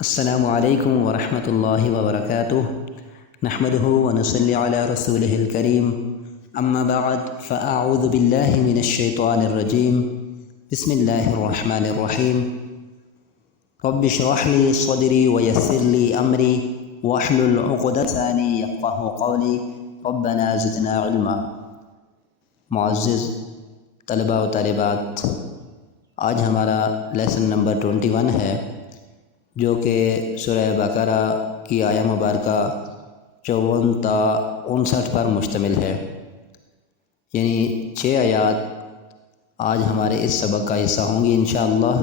السلام علیکم ورحمۃ اللہ وبرکاتہ نحمده ونصلی علی رسولہ الکریم اما بعد فاعوذ باللہ من الشیطان الرجیم بسم اللہ الرحمن الرحیم رب اشرح لی صدری ویسر لی امری واحلل عقدۃ من لسانی یفقہوا قولی ربنا زدنا علما۔ معزز طلباء و طالبات، آج ہمارا لیسن نمبر 21 ہے، جو کہ سورہ بقرہ کی آیہ مبارکہ 54 تا 59 پر مشتمل ہے، یعنی 6 آیات آج ہمارے اس سبق کا حصہ ہوں گی انشاءاللہ۔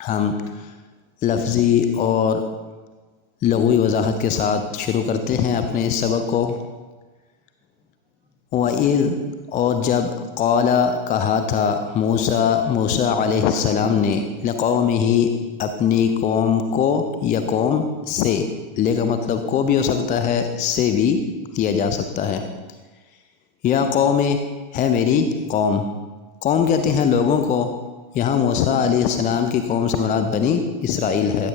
ہم لفظی اور لغوی وضاحت کے ساتھ شروع کرتے ہیں اپنے اس سبق کو۔ وَإِذْ، اور جب قال کہا تھا موسیٰ علیہ السلام نے لقومہ اپنی قوم کو، یا قوم سے، لے کا مطلب کو بھی ہو سکتا ہے، سے بھی دیا جا سکتا ہے۔ یا قوم ہے میری قوم، قوم کہتے ہیں لوگوں کو، یہاں موسیٰ علیہ السلام کی قوم سے مراد بنی اسرائیل ہے۔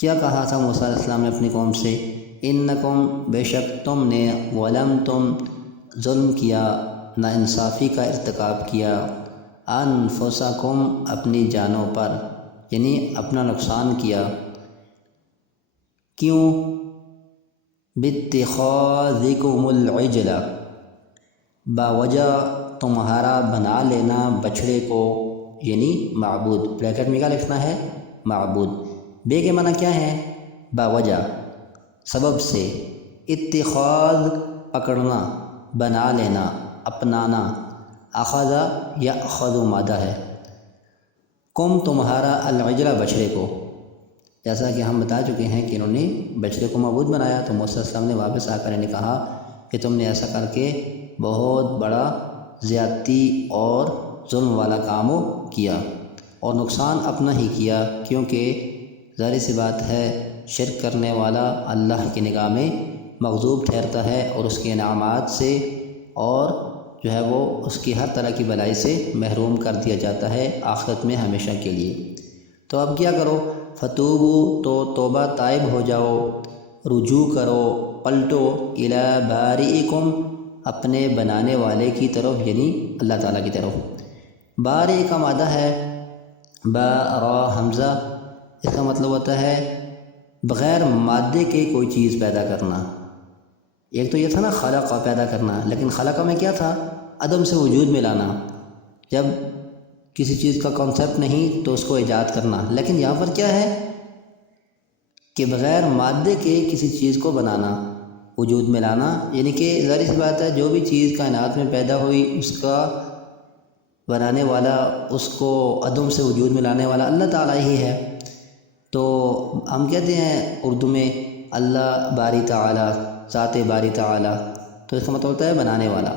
کیا کہا تھا موسیٰ علیہ السلام نے اپنی قوم سے؟ انکم، بے شک تم نے، ظلمتم، ظلم کیا، ناانصافی کا ارتکاب کیا، انفسکم، اپنی جانوں پر، یعنی اپنا نقصان کیا۔ کیوں؟ باتخاذکم العجل، باوجہ تمہارا بنا لینا بچھڑے کو، یعنی معبود، بریکٹ میں کیا لکھنا ہے؟ معبود۔ بے کے معنی کیا ہے؟ باوجہ، سبب سے۔ اتخاذ، پکڑنا، بنا لینا، اپنانا۔ اخذ یا اخذ مادہ ہے۔ کم، تمہارا، العجل، بچھڑے کو۔ جیسا کہ ہم بتا چکے ہیں کہ انہوں نے بچھڑے کو معبود بنایا، تو موسیٰ علیہ السلام نے واپس آ کر انہیں کہا کہ تم نے ایسا کر کے بہت بڑا زیادتی اور ظلم والا کام کیا، اور نقصان اپنا ہی کیا، کیونکہ ظاہر سی بات ہے شرک کرنے والا اللہ کی نگاہ میں مغضوب ٹھہرتا ہے، اور اس کے انعامات سے اور جو ہے وہ اس کی ہر طرح کی بلائی سے محروم کر دیا جاتا ہے آخرت میں ہمیشہ کے لیے۔ تو اب کیا کرو؟ فتوبو، تو توبہ طائب ہو جاؤ، رجوع کرو، پلٹو، الی بارئکم، اپنے بنانے والے کی طرف، یعنی اللہ تعالیٰ کی طرف۔ بارئ کا مادہ ہے با را حمزہ، اس کا مطلب ہوتا ہے بغیر مادے کے کوئی چیز پیدا کرنا۔ ایک تو یہ تھا نا خلق پیدا کرنا، لیکن خلق میں کیا تھا؟ عدم سے وجود میں لانا۔ جب کسی چیز کا کانسیپٹ نہیں تو اس کو ایجاد کرنا، لیکن یہاں پر کیا ہے کہ بغیر مادے کے کسی چیز کو بنانا، وجود میں لانا، یعنی کہ ظاہر سی بات ہے جو بھی چیز کائنات میں پیدا ہوئی اس کا بنانے والا، اس کو عدم سے وجود میں لانے والا اللہ تعالیٰ ہی ہے۔ تو ہم کہتے ہیں اردو میں اللہ باری تعالیٰ، ذات باری تعالیٰ، تو اس کا مطلب ہوتا ہے بنانے والا۔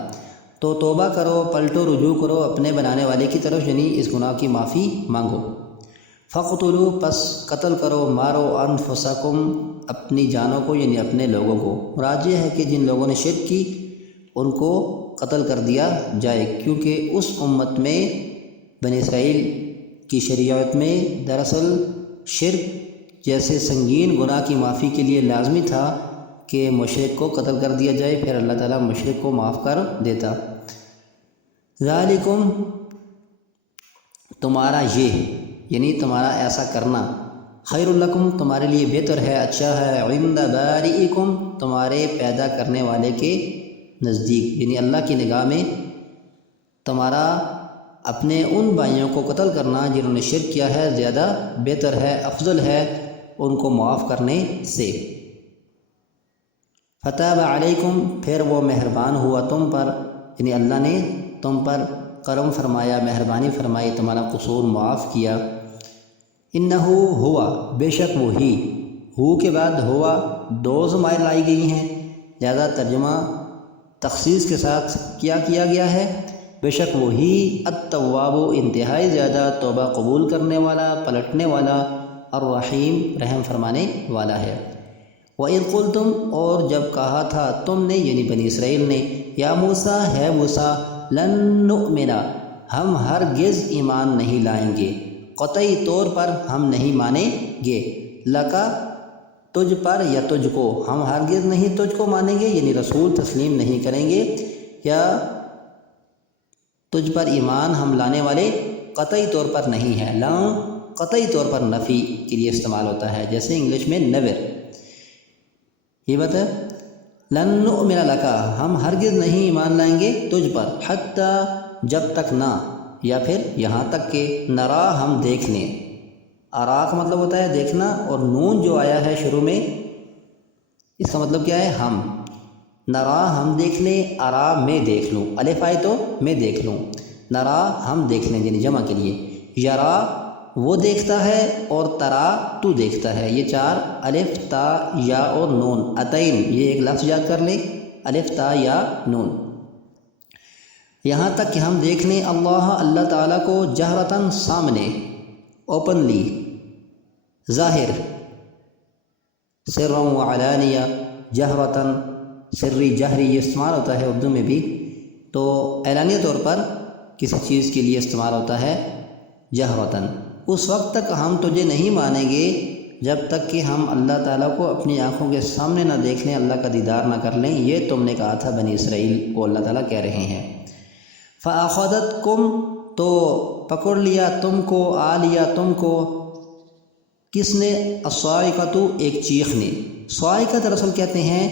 تو توبہ کرو، پلٹو، رجوع کرو اپنے بنانے والے کی طرف، یعنی اس گناہ کی معافی مانگو۔ فقتلوا، پس قتل کرو، مارو، انفسکم، اپنی جانوں کو، یعنی اپنے لوگوں کو۔ مراد یہ ہے کہ جن لوگوں نے شرک کی ان کو قتل کر دیا جائے، کیونکہ اس امت میں بنی اسرائیل کی شریعت میں دراصل شرک جیسے سنگین گناہ کی معافی کے لیے لازمی تھا کہ مشرک کو قتل کر دیا جائے، پھر اللہ تعالیٰ مشرک کو معاف کر دیتا۔ ذالکم، تمہارا یہ، یعنی تمہارا ایسا کرنا، خیر لکم، تمہارے لیے بہتر ہے، اچھا ہے، عند بارئکم، تمہارے پیدا کرنے والے کے نزدیک، یعنی اللہ کی نگاہ میں تمہارا اپنے ان بھائیوں کو قتل کرنا جنہوں نے شرک کیا ہے زیادہ بہتر ہے، افضل ہے ان کو معاف کرنے سے۔ فتاب علیکم، پھر وہ مہربان ہوا تم پر، یعنی اللہ نے تم پر کرم فرمایا، مہربانی فرمائی، تمہارا قصور معاف کیا۔ انہو، ہوا، بے شک وہی، ہو کے بعد ہوا دو ضمائر لائی گئی ہیں، لہذا ترجمہ تخصیص کے ساتھ کیا گیا ہے؟ بے شک وہی التواب، انتہائی زیادہ توبہ قبول کرنے والا، پلٹنے والا، الرحیم، رحم فرمانے والا ہے۔ وَإِذْ قُلْتُمْ، اور جب کہا تھا تم نے، یعنی بنی اسرائیل نے، یا موسیٰ، ہے موسیٰ، لن نؤمن، ہم ہرگز ایمان نہیں لائیں گے، قطعی طور پر ہم نہیں مانیں گے، لکا تجھ پر یا تجھ کو، ہم ہرگز نہیں تجھ کو مانیں گے، یعنی رسول تسلیم نہیں کریں گے، یا تجھ پر ایمان ہم لانے والے قطعی طور پر نہیں ہے۔ لام قطعی طور پر نفی کے لیے استعمال ہوتا ہے، جیسے انگلش میں نیور، یہ بات ہے۔ لن نؤمن لک، ہم ہرگز نہیں ایمان لائیں گے تجھ پر، حتی جب تک نہ، یا پھر یہاں تک کہ نرا ہم دیکھ لیں۔ ارا کا مطلب ہوتا ہے دیکھنا، اور نون جو آیا ہے شروع میں اس کا مطلب کیا ہے؟ ہم۔ نرا ہم دیکھ لیں، ارا میں دیکھ لوں، الف آئے تو میں دیکھ لوں، نرا ہم دیکھ لیں، یعنی جمع کے لیے۔ یرا وہ دیکھتا ہے، اور ترا تو دیکھتا ہے، یہ چار الف تا یا اور نون اتین، یہ ایک لفظ یاد کر لیں، الف تا یا نون۔ یہاں تک کہ ہم دیکھ لیں اللہ تعالیٰ کو جہرتاً سامنے، اوپنلی، ظاہر، سرًا و علانیہ، جہرتاً سری جہری یہ استعمال ہوتا ہے اردو میں بھی، تو اعلانیہ طور پر کسی چیز کے لیے استعمال ہوتا ہے جہرتاً۔ اس وقت تک ہم تجھے نہیں مانیں گے جب تک کہ ہم اللہ تعالیٰ کو اپنی آنکھوں کے سامنے نہ دیکھ لیں، اللہ کا دیدار نہ کر لیں، یہ تم نے کہا تھا بنی اسرائیل کو، اللہ تعالیٰ کہہ رہے ہیں۔ فَأَخَذَتْكُمْ تو پکڑ لیا تم کو، آ لیا تم کو، کس نے؟ الصاعقۃ ایک چیخ نے۔ صاعقہ دراصل کہتے ہیں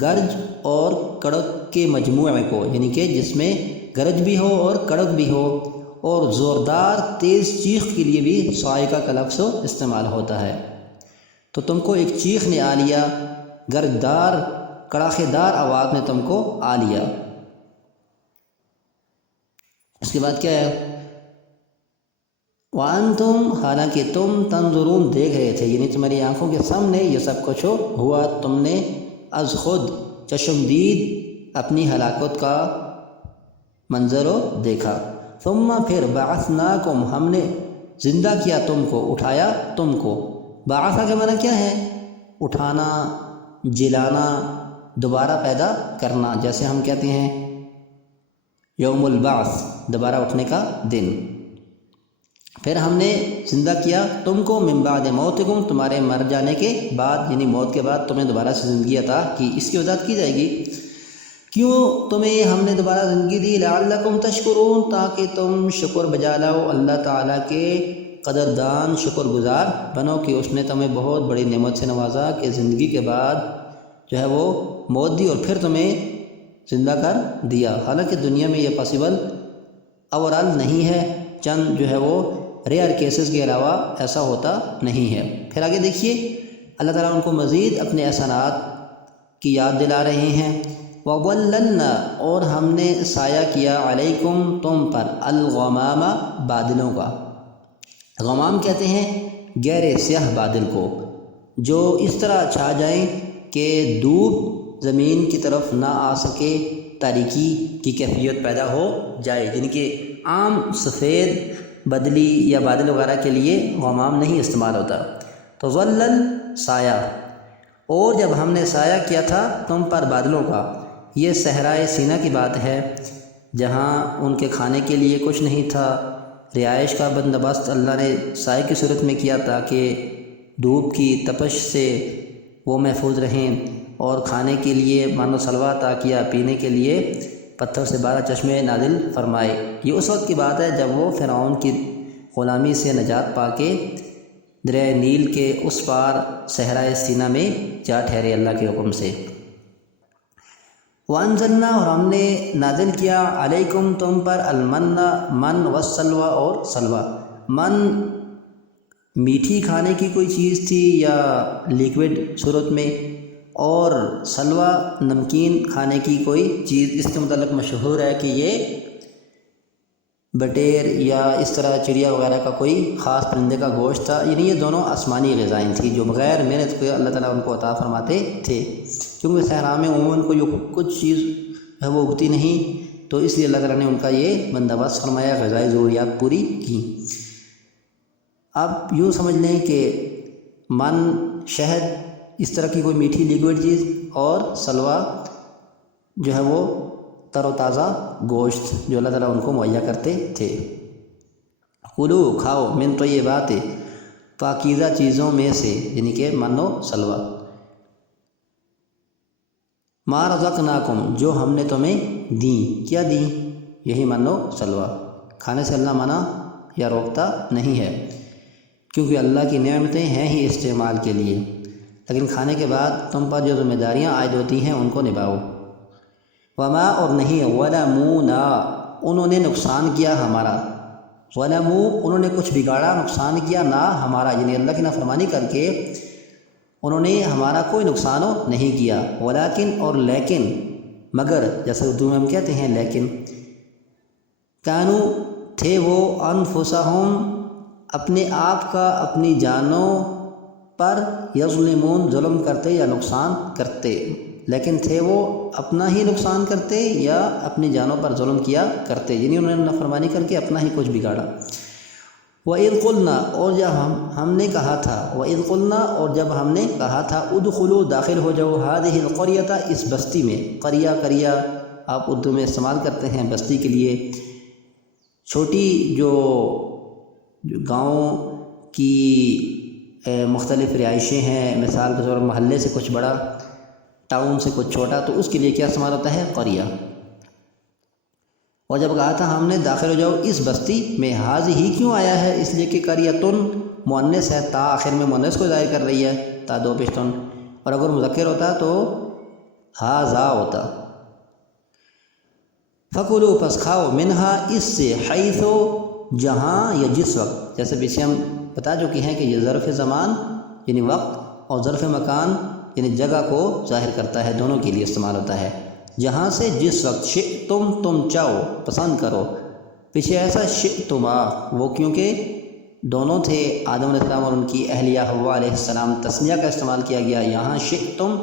گرج اور کڑک کے مجموعے کو، یعنی کہ جس میں گرج بھی ہو اور کڑک بھی ہو، اور زوردار تیز چیخ کے لیے بھی صاعقہ کا لفظ استعمال ہوتا ہے۔ تو تم کو ایک چیخ نے آ لیا، گرجدار کڑاخے دار آواز نے تم کو آ لیا۔ اس کے بعد کیا ہے؟ وَأَنْتُمْ حالانکہ تم تنظرون دیکھ رہے تھے، یعنی تمہاری آنکھوں کے سامنے یہ سب کچھ ہوا، تم نے از خود چشمدید اپنی ہلاکت کا منظر دیکھا۔ ثم پھر بعثناکم ہم نے زندہ کیا تم کو، اٹھایا تم کو۔ بعثہ کا معنی کیا ہے؟ اٹھانا، جلانا، دوبارہ پیدا کرنا، جیسے ہم کہتے ہیں یوم البعث، دوبارہ اٹھنے کا دن۔ پھر ہم نے زندہ کیا تم کو من بعد موتکم تمہارے مر جانے کے بعد، یعنی موت کے بعد تمہیں دوبارہ سے زندگی عطا کی۔ اس کی وضاحت کی جائے گی، کیوں تمہیں ہم نے دوبارہ زندگی دی؟ لعلکم تشکرون تاکہ تم شکر بجا لاؤ، اللہ تعالیٰ کے قدردان شکر گزار بنو کہ اس نے تمہیں بہت بڑی نعمت سے نوازا کہ زندگی کے بعد جو ہے وہ موت دی اور پھر تمہیں زندہ کر دیا۔ حالانکہ دنیا میں یہ پاسبل اوورال نہیں ہے، چند جو ہے وہ ریئر کیسز کے علاوہ ایسا ہوتا نہیں ہے۔ پھر آگے دیکھیے، اللہ تعالیٰ ان کو مزید اپنے احسانات کی یاد دلا رہے ہیں۔ وَظَلَّلْنَا اور ہم نے سایہ کیا علیکم تم پر، الغمام بادلوں کا۔ غمام کہتے ہیں گہرے سیاہ بادل کو، جو اس طرح چھا جائیں کہ دھوپ زمین کی طرف نہ آ سکے، تاریکی کی کیفیت پیدا ہو جائے، یعنی کہ عام سفید بدلی یا بادل وغیرہ کے لیے غمام نہیں استعمال ہوتا۔ تو ظلل سایہ، اور جب ہم نے سایہ کیا تھا تم پر بادلوں کا، یہ صحرائے سینہ کی بات ہے، جہاں ان کے کھانے کے لیے کچھ نہیں تھا، رہائش کا بندوبست اللہ نے سائے کی صورت میں کیا تاکہ دھوپ کی تپش سے وہ محفوظ رہیں، اور کھانے کے لیے مان و سلوا عطا کیا، پینے کے لیے پتھر سے 12 چشمے نازل فرمائے۔ یہ اس وقت کی بات ہے جب وہ فرعون کی غلامی سے نجات پا کے دریائے نیل کے اس پار صحرائے سینہ میں جا ٹھہرے اللہ کے حکم سے۔ وَأَنزَلْنَا اور ہم نے نازل کیا علیکم تم پر المن من والسلوى اور سلوہ۔ من میٹھی کھانے کی کوئی چیز تھی یا لیکوڈ صورت میں، اور سلوہ نمکین کھانے کی کوئی چیز۔ اس کے متعلق مشہور ہے کہ یہ بٹیر یا اس طرح چڑیا وغیرہ کا کوئی خاص پرندے کا گوشت تھا، یعنی یہ دونوں آسمانی غذائیں تھیں جو بغیر محنت کے اللہ تعالیٰ ان کو عطا فرماتے تھے، کیونکہ صحرا میں عموماً کوئی کچھ چیز ہے وہ اگتی نہیں، تو اس لیے اللہ تعالیٰ نے ان کا یہ بندوبست فرمایا، غذائی ضروریات پوری کی۔ آپ یوں سمجھ لیں کہ من، شہد، اس طرح کی کوئی میٹھی لیکوڈ چیز، اور سلوہ جو ہے وہ تر و تازہ گوشت جو اللہ تعالیٰ ان کو مہیا کرتے تھے۔ کلو کھاؤ من طیبات پاکیزہ چیزوں میں سے، یعنی کہ من و سلوہ، ما رزقناکم جو ہم نے تمہیں دیں، کیا دیں؟ یہی من و سلوہ۔ کھانے سے اللہ منع یا روکتا نہیں ہے، کیونکہ اللہ کی نعمتیں ہیں ہی استعمال کے لیے، لیکن کھانے کے بعد تم پر جو ذمہ داریاں عائد ہوتی ہیں ان کو نبھاؤ۔ وما اور نہیں، ظلمونا انہوں نے نقصان کیا ہمارا، ظلموا انہوں نے کچھ بگاڑا، نقصان کیا نہ ہمارا، یعنی اللہ کی نافرمانی کر کے انہوں نے ہمارا کوئی نقصان نہیں کیا، ولیکن اور لیکن، مگر، جیسے اردو میں ہم کہتے ہیں لیکن، کانو تھے وہ، انفسہم اپنے آپ کا، اپنی جانوں پر، یظلمون ظلم کرتے یا نقصان کرتے، لیکن تھے وہ اپنا ہی نقصان کرتے یا اپنی جانوں پر ظلم کیا کرتے، یعنی انہوں نے نافرمانی کر کے اپنا ہی کچھ بگاڑا۔ وَإِذْ قُلْنَا اور جب ہم نے کہا تھا، وَإِذْ قُلْنَا اور جب ہم نے کہا تھا، ادخلوا داخل ہو جاؤ، هذه القرية اس بستی میں، قریہ آپ اردو میں استعمال کرتے ہیں بستی کے لیے، چھوٹی جو گاؤں کی مختلف رہائشیں ہیں، مثال کے طور پر محلے سے کچھ بڑا، ٹاؤن سے کچھ چھوٹا، تو اس کے لیے کیا استعمال ہوتا ہے؟ قریہ۔ اور جب کہا تھا ہم نے داخل ہو جاؤ اس بستی میں، حاض ہی کیوں آیا ہے؟ اس لیے کہ قریۃن مؤنث ہے، تا آخر میں مؤنث کو ظاہر کر رہی ہے، تا دو پیشتن، اور اگر مذکر ہوتا تو حاضا ہوتا۔ فکلوا پس کھاؤ، منہا اس سے، حیث جہاں یا جس وقت، جیسے پیچھے ہم بتا چکے ہیں کہ یہ ظرف زمان یعنی وقت اور ظرف مکان یعنی جگہ کو ظاہر کرتا ہے، دونوں کے لیے استعمال ہوتا ہے۔ جہاں سے جس وقت، شئتم تم چاہو، پسند کرو، پیچھے ایسا شئتما، وہ کیونکہ دونوں تھے، آدم علیہ السلام اور ان کی اہلیہ حوا علیہ السلام، تسنیہ کا استعمال کیا گیا، یہاں شئتم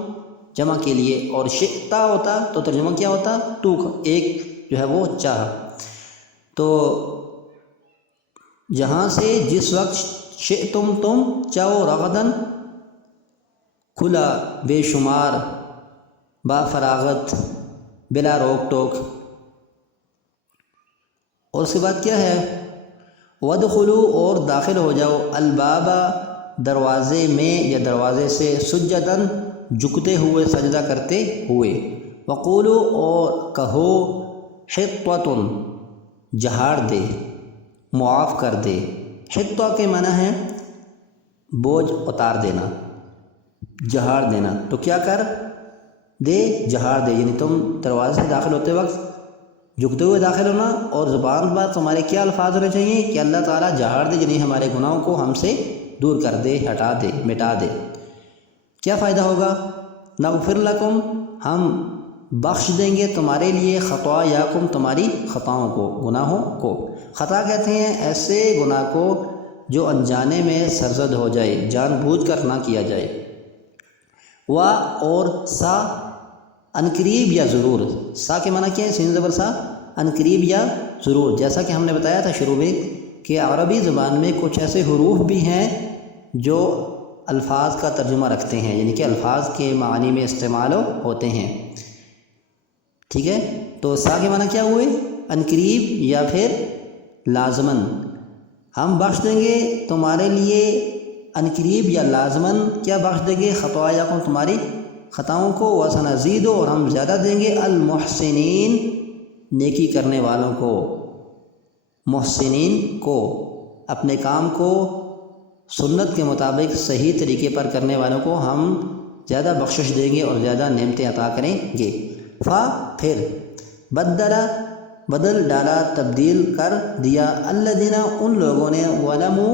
جمع کے لیے، اور شئتا ہوتا تو ترجمہ کیا ہوتا؟ تو ایک جو ہے وہ چاہ۔ تو جہاں سے جس وقت، شئتم تم چاہو، رغدن کھلا، بے شمار، با فراغت، بلا روک ٹوک۔ اور اس کے بعد کیا ہے؟ وَادْخُلُوا اور داخل ہو جاؤ، الباب دروازے میں یا دروازے سے، سجداً جھکتے ہوئے، سجدہ کرتے ہوئے، وقولوا اور کہو، حطۃ جہاڑ دے، معاف کر دے۔ حطہ کے معنی ہے بوجھ اتار دینا، جہاڑ دینا، تو کیا کر دے؟ جہاڑ دے، یعنی تم دروازے سے داخل ہوتے وقت جھکتے ہوئے داخل ہونا، اور زبان پر تمہارے کیا الفاظ ہونے چاہیے کہ اللہ تعالیٰ جہاڑ دے، یعنی ہمارے گناہوں کو ہم سے دور کر دے، ہٹا دے، مٹا دے۔ کیا فائدہ ہوگا؟ نغفر لکم ہم بخش دیں گے تمہارے لیے، خطایاکم تمہاری خطاؤں کو، گناہوں کو۔ خطا کہتے ہیں ایسے گناہ کو جو انجانے میں سرزد ہو جائے، جان بوجھ کر نہ کیا جائے۔ و اور سا انقریب یا ضرور، سا کے معنی کیا ہے؟ سین زبر سا، انقریب یا ضرور، جیسا کہ ہم نے بتایا تھا شروع میں کہ عربی زبان میں کچھ ایسے حروف بھی ہیں جو الفاظ کا ترجمہ رکھتے ہیں، یعنی کہ الفاظ کے معنی میں استعمال ہوتے ہیں، ٹھیک ہے؟ تو سا کے معنی کیا ہوئے؟ انقریب یا پھر لازمن، ہم بخش دیں گے تمہارے لیے انقریب یا لازمن، کیا بخش دیں گے؟ خطایاکم تمہاری خطاؤں کو، وسنزید اور ہم زیادہ دیں گے، المحسنین نیکی کرنے والوں کو، محسنین کو، اپنے کام کو سنت کے مطابق صحیح طریقے پر کرنے والوں کو ہم زیادہ بخشش دیں گے اور زیادہ نعمتیں عطا کریں گے۔ فا پھر، بدل ڈالا، تبدیل کر دیا، الذین ان لوگوں نے، ظلموا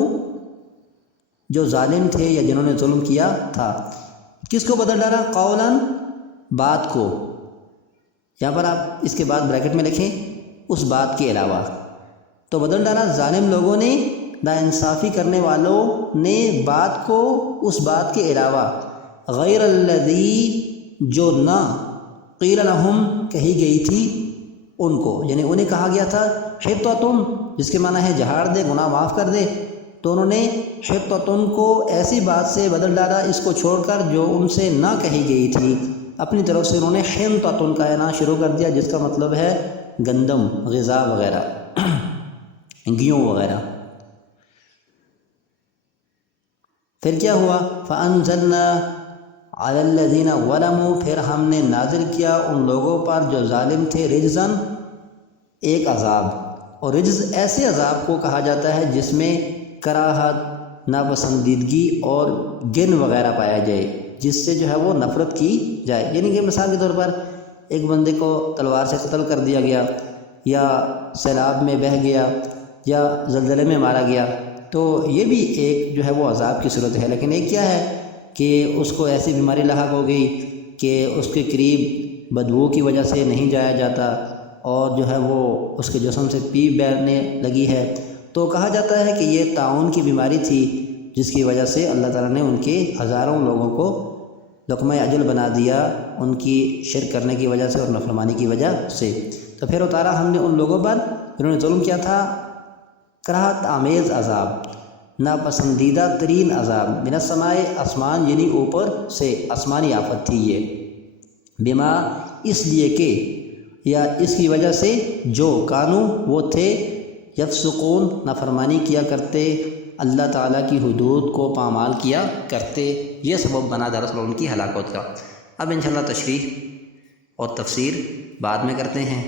جو ظالم تھے یا جنہوں نے ظلم کیا تھا، کس کو بدل ڈالا؟ قولاً بات کو، یہاں پر آپ اس کے بعد بریکٹ میں لکھیں اس بات کے علاوہ، تو بدل ڈالا ظالم لوگوں نے، ناانصافی کرنے والوں نے بات کو اس بات کے علاوہ، غیر الذی جو نہ، قیل لہم کہی گئی تھی ان کو، یعنی انہیں کہا گیا تھا حطۃ جس کے معنی ہے جہاڑ دے، گناہ معاف کر دے، تو انہوں نے حطۃ کو ایسی بات سے بدل ڈالا اس کو چھوڑ کر جو ان سے نہ کہی گئی تھی، اپنی طرف سے انہوں نے حنطۃ کہنا شروع کر دیا، جس کا مطلب ہے گندم، غذا وغیرہ، گیہوں وغیرہ۔ پھر کیا ہوا؟ فَأَنزَلْنَا عَلَى الَّذِينَ ظَلَمُوا، پھر ہم نے نازل کیا ان لوگوں پر جو ظالم تھے، رجزاً، ایک عذاب. اور رجز ایسے عذاب کو کہا جاتا ہے جس میں کراہت، ناپسندیدگی اور گن وغیرہ پایا جائے، جس سے جو ہے وہ نفرت کی جائے. یعنی کہ مثال کے طور پر ایک بندے کو تلوار سے قتل کر دیا گیا، یا سیلاب میں بہہ گیا، یا زلزلے میں مارا گیا، تو یہ بھی ایک جو ہے وہ عذاب کی صورت ہے. لیکن ایک کیا ہے کہ اس کو ایسی بیماری لاحق ہو گئی کہ اس کے قریب بدبو کی وجہ سے نہیں جایا جاتا، اور جو ہے وہ اس کے جسم سے پیپ بہنے لگی ہے، تو کہا جاتا ہے کہ یہ طاعون کی بیماری تھی جس کی وجہ سے اللہ تعالیٰ نے ان کے ہزاروں لوگوں کو لقمہ اجل بنا دیا، ان کی شرک کرنے کی وجہ سے اور نافرمانی کی وجہ سے. تو پھر اتارا ہم نے ان لوگوں پر جنہوں نے ظلم کیا تھا کراہت آمیز عذاب، ناپسندیدہ ترین عذاب، من السماء، آسمان یعنی اوپر سے، آسمانی آفت تھی یہ، بما اس لیے کہ، یا اس کی وجہ سے جو، کانو وہ تھے، یفسقون نافرمانی کیا کرتے، اللہ تعالیٰ کی حدود کو پامال کیا کرتے. یہ سبب بنا دراصل ان کی ہلاکت کا. اب انشاءاللہ تشریح اور تفسیر بعد میں کرتے ہیں.